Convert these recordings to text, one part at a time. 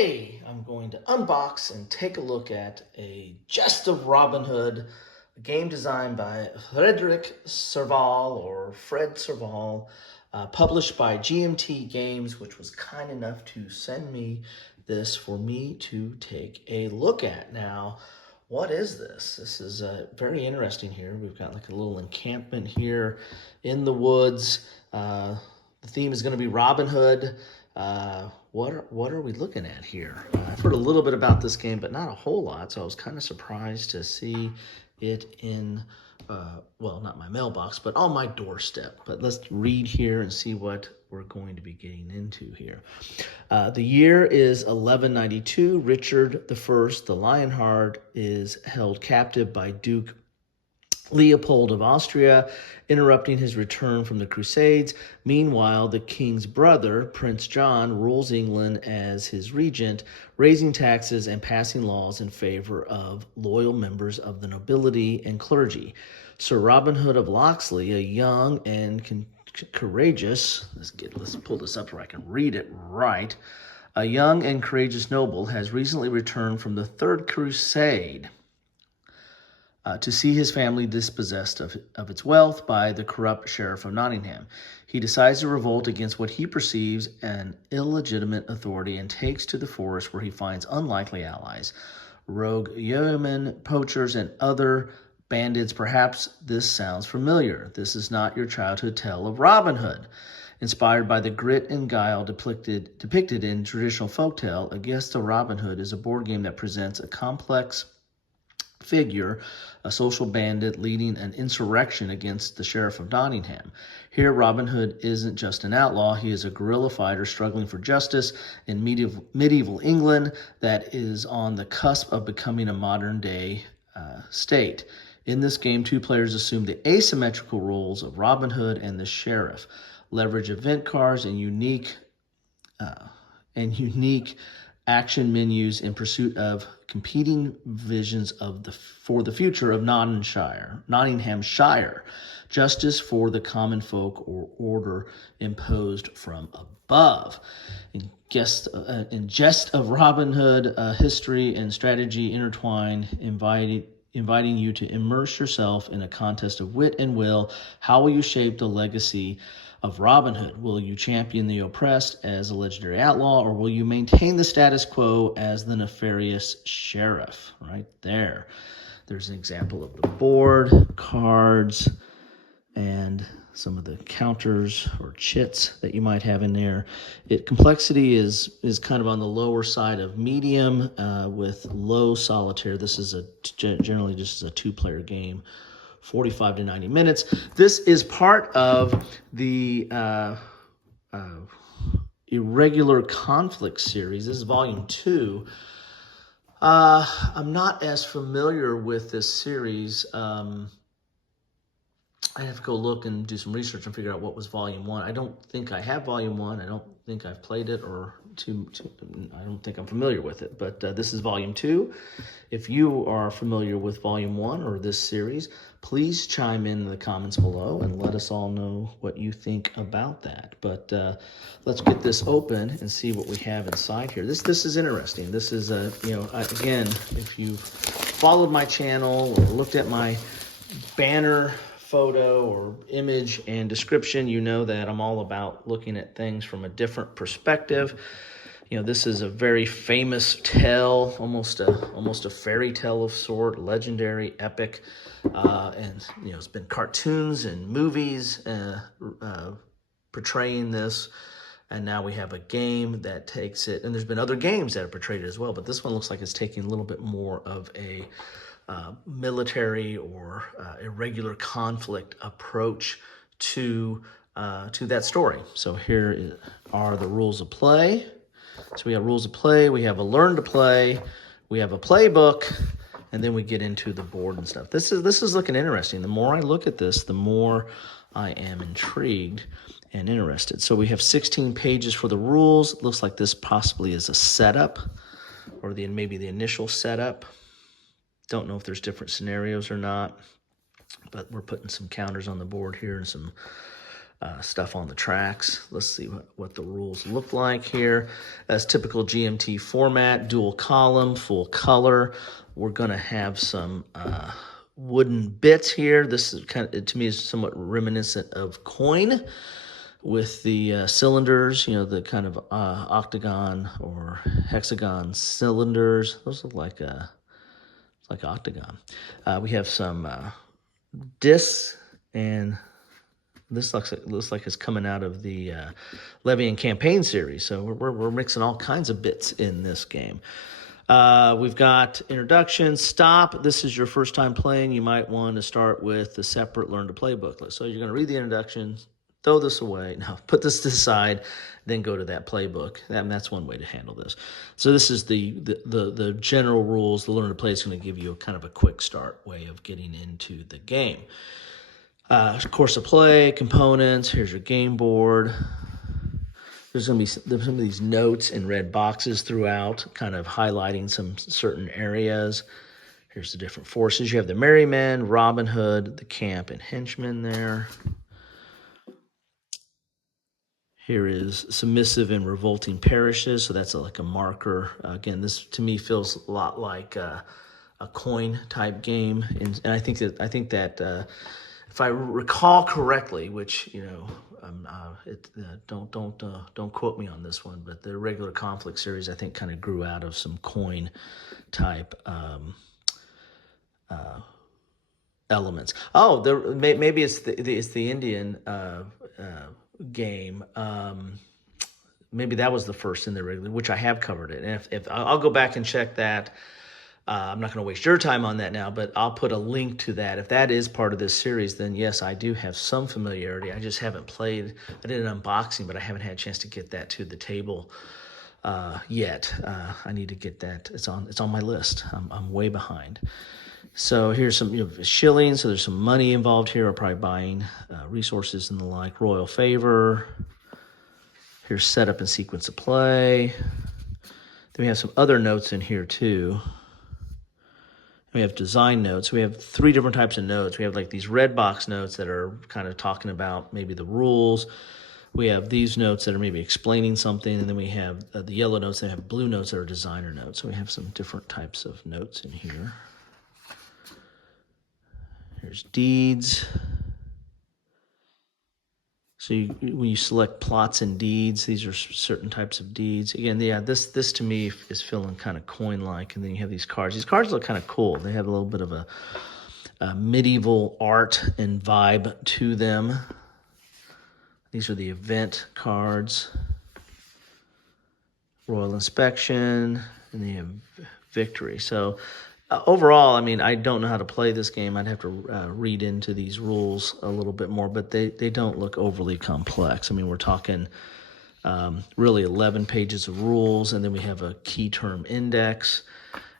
Today, I'm going to unbox and take a look at a Gest of Robin Hood, a game designed by Frederick Serval, or Fred Serval, published by GMT Games, which was kind enough to send me this for me to take a look at. Now, what is this? This is very interesting here. We've got like a little encampment here in the woods. The theme is going to be Robin Hood. What are we looking at here? I've heard a little bit about this game, but not a whole lot, so I was kind of surprised to see it in, well, not my mailbox, but on my doorstep. But let's read here and see what we're going to be getting into here. The year is 1192. Richard I, the Lionheart, is held captive by Duke Leopold of Austria, interrupting his return from the Crusades. Meanwhile, the king's brother, Prince John, rules England as his regent, raising taxes and passing laws in favor of loyal members of the nobility and clergy. Sir Robin Hood of Locksley, a young and courageous, let's pull this up so I can read it right. A young and courageous noble has recently returned from the Third Crusade to see his family dispossessed of its wealth by the corrupt Sheriff of Nottingham. He decides to revolt against what he perceives an illegitimate authority and takes to the forest, where he finds unlikely allies, rogue yeomen, poachers, and other bandits. Perhaps this sounds familiar. This is not your childhood tale of Robin Hood. Inspired by the grit and guile depicted in traditional folktale, A Gest of Robin Hood is a board game that presents a complex figure, a social bandit leading an insurrection against the Sheriff of Nottingham. Here, Robin Hood isn't just an outlaw. He is a guerrilla fighter struggling for justice in medieval England that is on the cusp of becoming a modern-day state. In this game, two players assume the asymmetrical roles of Robin Hood and the Sheriff, leverage event cards and unique action menus in pursuit of competing visions for the future of Nottinghamshire, justice for the common folk, or order imposed from above. In Gest of Robin Hood, history and strategy intertwine, inviting you to immerse yourself in a contest of wit and will. How will you shape the legacy of Robin Hood? Will you champion the oppressed as a legendary outlaw, or will you maintain the status quo as the nefarious sheriff? Right there. There's an example of the board, cards, and some of the counters or chits that you might have in there. Complexity is kind of on the lower side of medium with low solitaire. This is generally just a two-player game. 45 to 90 minutes. This is part of the Irregular Conflicts Series. This is volume 2. I'm not as familiar with this series. I have to go look and do some research and figure out what was volume 1. I don't think I have volume 1. I don't think I've played it, or I don't think I'm familiar with it. But this is volume 2. If you are familiar with volume 1 or this series, please chime in the comments below and let us all know what you think about that. But let's get this open and see what we have inside here. This is interesting. This is again, if you've followed my channel or looked at my banner photo or image and description, you know that I'm all about looking at things from a different perspective. This is a very famous tale, almost a fairy tale of sort, legendary, epic, and it's been cartoons and movies portraying this, and now we have a game that takes it, and there's been other games that have portrayed it as well, but this one looks like it's taking a little bit more of a military or irregular conflict approach to that story. So here are the rules of play. So we have rules of play, we have a learn to play, we have a playbook, and then we get into the board and stuff. This is looking interesting. The more I look at this, the more I am intrigued and interested. So we have 16 pages for the rules. It looks like this possibly is a setup, or maybe the initial setup. Don't know if there's different scenarios or not, but we're putting some counters on the board here and some stuff on the tracks. Let's see what the rules look like here. As typical GMT format, dual column, full color. We're going to have some wooden bits here. This is kind of, to me, is somewhat reminiscent of coin with the cylinders, the kind of octagon or hexagon cylinders. Those look like octagon. We have some discs, and this looks like it's coming out of the Levy and Campaign series. So we're mixing all kinds of bits in this game. We've got introduction, stop. This is your first time playing. You might want to start with the separate learn to play booklet. So you're going to read the introduction, throw this away. No, put this to the side, then go to that playbook. That's one way to handle this. So this is the general rules. The learn to play is going to give you a kind of a quick start way of getting into the game. Course of play, components, here's your game board. There's some of these notes in red boxes throughout, kind of highlighting some certain areas. Here's the different forces. You have the merry men, Robin Hood, the camp, and henchmen there. Here is submissive and revolting parishes, so that's like a marker. Again, this to me feels a lot like a coin type game, and I think that if I recall correctly, which don't quote me on this one, but the Irregular Conflicts Series I think kind of grew out of some coin type elements. Oh, maybe it's the Indian game. Maybe that was the first in the regular, which I have covered it. And if I'll go back and check that. I'm not going to waste your time on that now, but I'll put a link to that. If that is part of this series, then yes, I do have some familiarity. I just haven't played. I did an unboxing, but I haven't had a chance to get that to the table yet. I need to get that. It's on my list. I'm way behind. So here's some shilling. So there's some money involved here. I'm probably buying resources and the like. Royal favor. Here's setup and sequence of play. Then we have some other notes in here too. We have design notes. We have 3 different types of notes. We have like these red box notes that are kind of talking about maybe the rules. We have these notes that are maybe explaining something, and then we have the yellow notes that have blue notes that are designer notes. So we have some different types of notes in here. Here's deeds. So when you select plots and deeds, these are certain types of deeds. Again, yeah, this to me is feeling kind of coin-like. And then you have these cards. These cards look kind of cool. They have a little bit of a medieval art and vibe to them. These are the event cards. Royal inspection, and then you have victory. So overall, I mean, I don't know how to play this game. I'd have to read into these rules a little bit more, but they don't look overly complex. I mean, we're talking really 11 pages of rules, and then we have a key term index,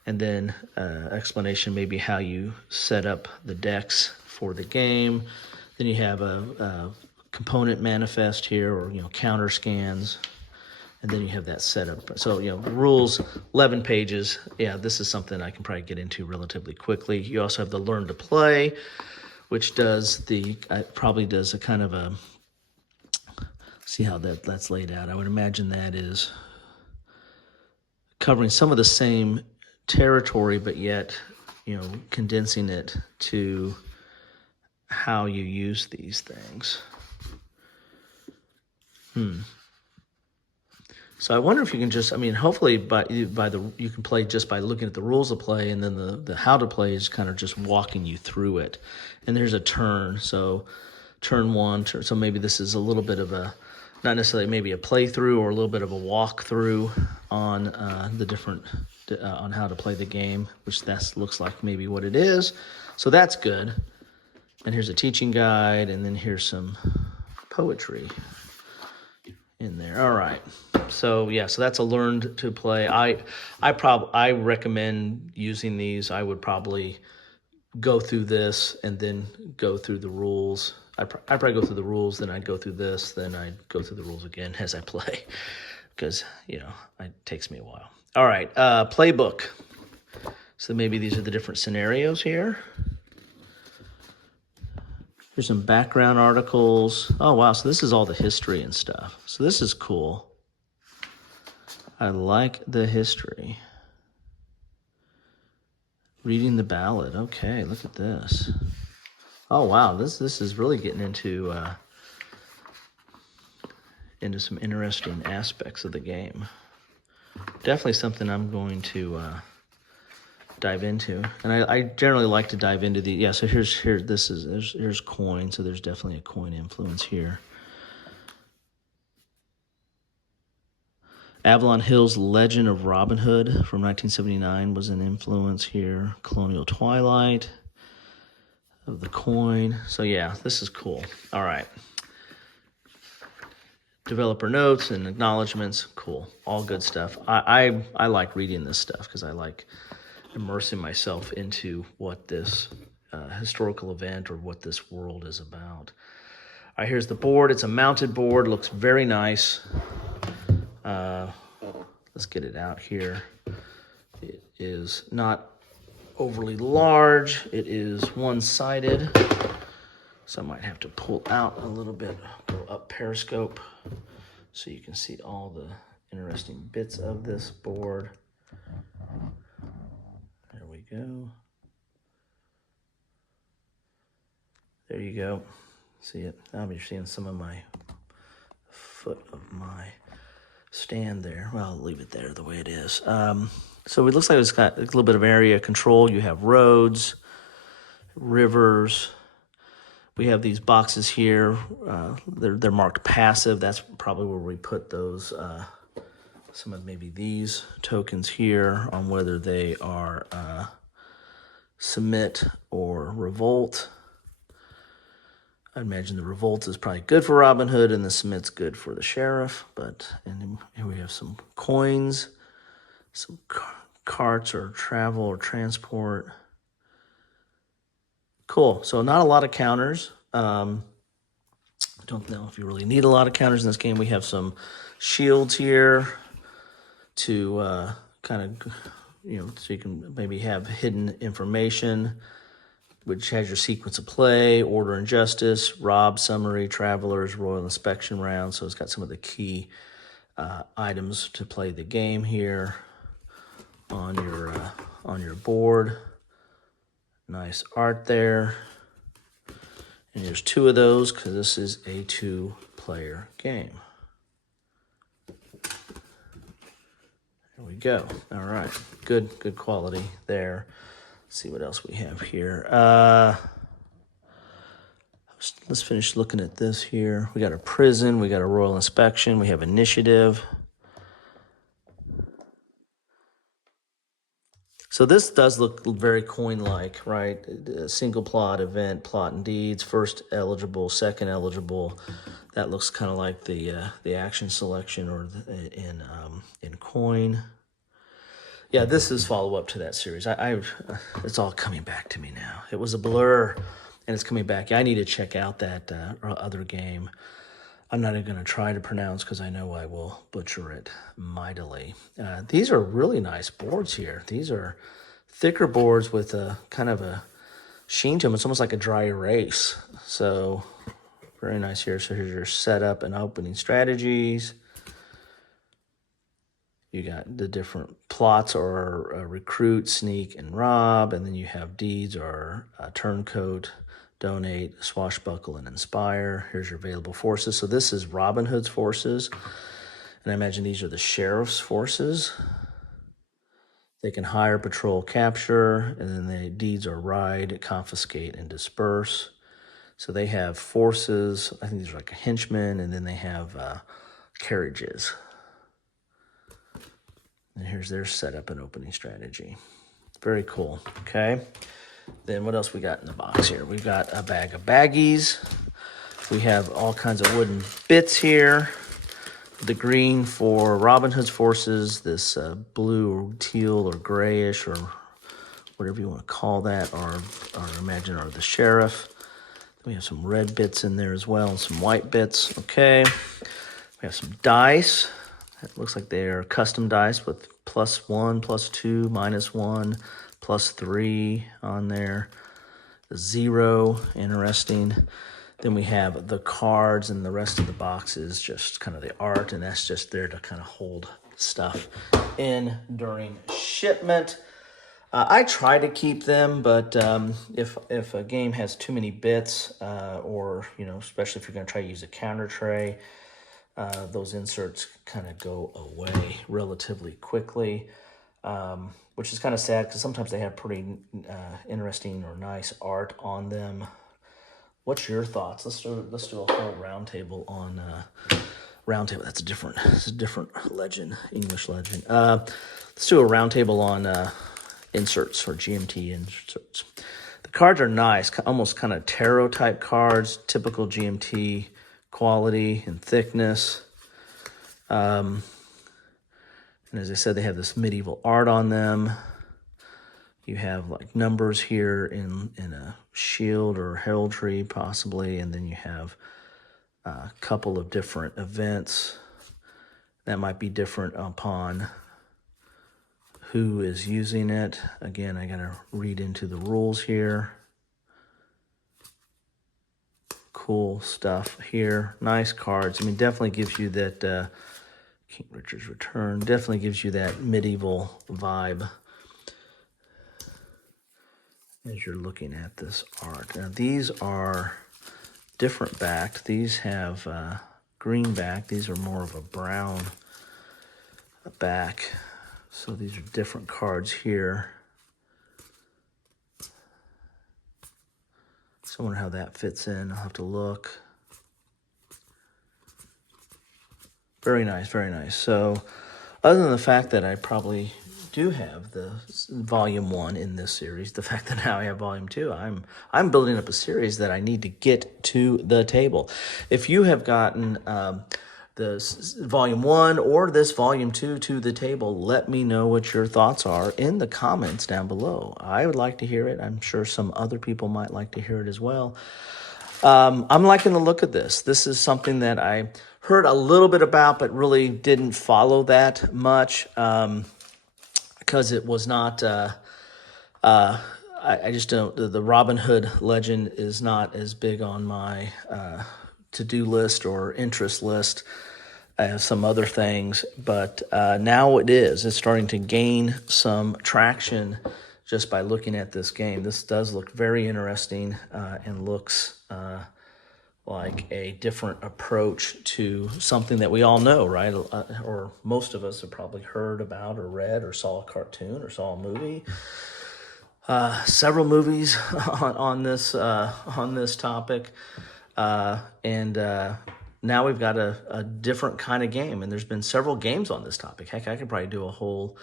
and then explanation maybe how you set up the decks for the game. Then you have a component manifest here, or counter scans. And then you have that setup. So, rules, 11 pages. Yeah, this is something I can probably get into relatively quickly. You also have the learn to play, which probably does a kind of a, see how that's laid out. I would imagine that is covering some of the same territory, but yet, condensing it to how you use these things. So I wonder if you can just, hopefully you can play just by looking at the rules of play, and then the how to play is kind of just walking you through it. And there's a turn, so turn 1, so maybe this is a little bit of a, not necessarily maybe a playthrough or a little bit of a walkthrough on the different, on how to play the game, which that looks like maybe what it is. So that's good. And here's a teaching guide, and then here's some poetry in there. All right. So yeah, so that's a learned to play. I recommend using these. I would probably go through this and then go through the rules. I probably go through the rules, then I'd go through this, then I'd go through the rules again as I play, because it takes me a while. All right, playbook. So maybe these are the different scenarios here. Here's some background articles. Oh, wow. So this is all the history and stuff. So this is cool. I like the history. Reading the ballad. Okay, look at this. Oh, wow. This is really getting into some interesting aspects of the game. Definitely something I'm going to dive into, and I generally like to dive into the So here's coin. So there's definitely a coin influence here. Avalon Hill's Legend of Robin Hood from 1979 was an influence here. Colonial Twilight of the coin. So yeah, this is cool. All right. Developer notes and acknowledgments. Cool. All good stuff. I like reading this stuff because I like immersing myself into what this historical event or what this world is about. All right, here's the board. It's a mounted board. Looks very nice. Let's get it out here. It is not overly large. It is one-sided. So I might have to pull out a little bit, go up Periscope, so you can see all the interesting bits of this board. There we go. There you go. See it? Now you're seeing some of my foot of my stand there. Well, I'll leave it there the way it is. So it looks like it's got a little bit of area control. You have roads, rivers. We have these boxes here. They're marked passive. That's probably where we put those, some of maybe these tokens here on whether they are submit or revolt. I imagine the revolt is probably good for Robin Hood and the submit's good for the sheriff. And here we have some coins, some carts or travel or transport. Cool. So not a lot of counters. Don't know if you really need a lot of counters in this game. We have some shields here to kind of, so you can maybe have hidden information, which has your sequence of play, order and justice, rob, summary, travelers, royal inspection round. So it's got some of the key items to play the game here on your board. Nice art there. And there's two of those because this is a 2-player game. There we go. All right. Good quality there. Let's see what else we have here. Let's finish looking at this here. We got a prison. We got a royal inspection. We have initiative. So this does look very coin-like, right? A single plot, event, plot and deeds, first eligible, second eligible. That looks kind of like the action selection or in coin. Yeah, this is follow-up to that series. It's all coming back to me now. It was a blur, and it's coming back. I need to check out that other game. I'm not even going to try to pronounce because I know I will butcher it mightily. These are really nice boards here. These are thicker boards with a kind of a sheen to them. It's almost like a dry erase. So very nice here. So here's your setup and opening strategies. You got the different plots or recruit, sneak, and rob. And then you have deeds or turncoat, donate, swashbuckle, and inspire. Here's your available forces. So this is Robin Hood's forces. And I imagine these are the sheriff's forces. They can hire, patrol, capture. And then the deeds are ride, confiscate, and disperse. So they have forces. I think these are like a henchman. And then they have carriages. And here's their setup and opening strategy. Very cool. Okay. Then what else we got in the box here? We've got a bag of baggies. We have all kinds of wooden bits here. The green for Robin Hood's forces, this blue or teal or grayish or whatever you want to call that, or imagine are the sheriff. We have some red bits in there as well and some white bits. Okay. We have some dice. It looks like they are custom dice with +1, +2, -1, +3 on there. The 0, interesting. Then we have the cards, and the rest of the box is just kind of the art, and that's just there to kind of hold stuff in during shipment. I try to keep them, but if a game has too many bits, or especially if you're going to try to use a counter tray, those inserts kind of go away relatively quickly, which is kind of sad because sometimes they have pretty interesting or nice art on them. What's your thoughts? Let's do a whole roundtable on roundtable. That's a different legend, English legend. Let's do a roundtable on inserts or GMT inserts. The cards are nice, almost kind of tarot type cards, typical GMT quality and thickness. And as I said, they have this medieval art on them. You have like numbers here in a shield or heraldry possibly, and then you have a couple of different events that might be different upon who is using it. Again, I gotta read into the rules here. Cool stuff here. Nice cards. I mean, definitely gives you that King Richard's Return. Definitely gives you that medieval vibe as you're looking at this art. Now, these are different backed. These have green back. These are more of a brown back. So these are different cards here. So I wonder how that fits in. I'll have to look. Very nice, very nice. So other than the fact that I probably do have the volume 1 in this series, the fact that now I have volume 2, I'm building up a series that I need to get to the table. If you have gotten this volume 1 or this volume 2 to the table, let me know what your thoughts are in the comments down below. I would like to hear it. I'm sure some other people might like to hear it as well. I'm liking the look of this. This is something that I heard a little bit about, but really didn't follow that much because it was not, I just don't, the Robin Hood legend is not as big on my to-do list or interest list as some other things, but now it is. It's starting to gain some traction just by looking at this game. This does look very interesting and looks like a different approach to something that we all know, right? Or most of us have probably heard about or read or saw a cartoon or saw a movie. Several movies on this topic. And now we've got a different kind of game, and there's been several games on this topic. Heck, I could probably do a whole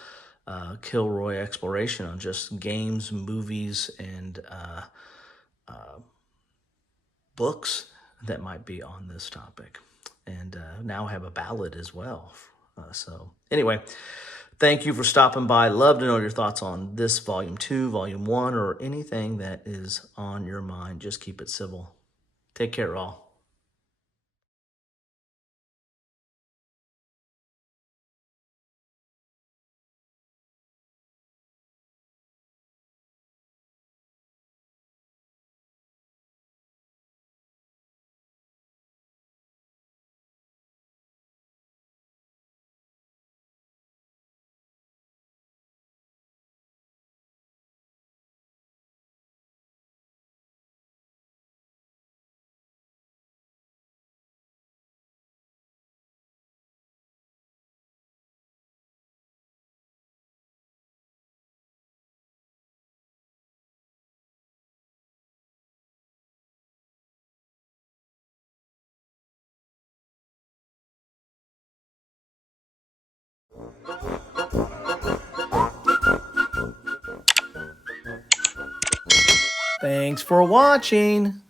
Kilroy exploration on just games, movies, and books that might be on this topic. And now I have a ballad as well. So anyway, thank you for stopping by. Love to know your thoughts on this volume 2, volume 1, or anything that is on your mind. Just keep it civil. Take care, all. Thanks for watching.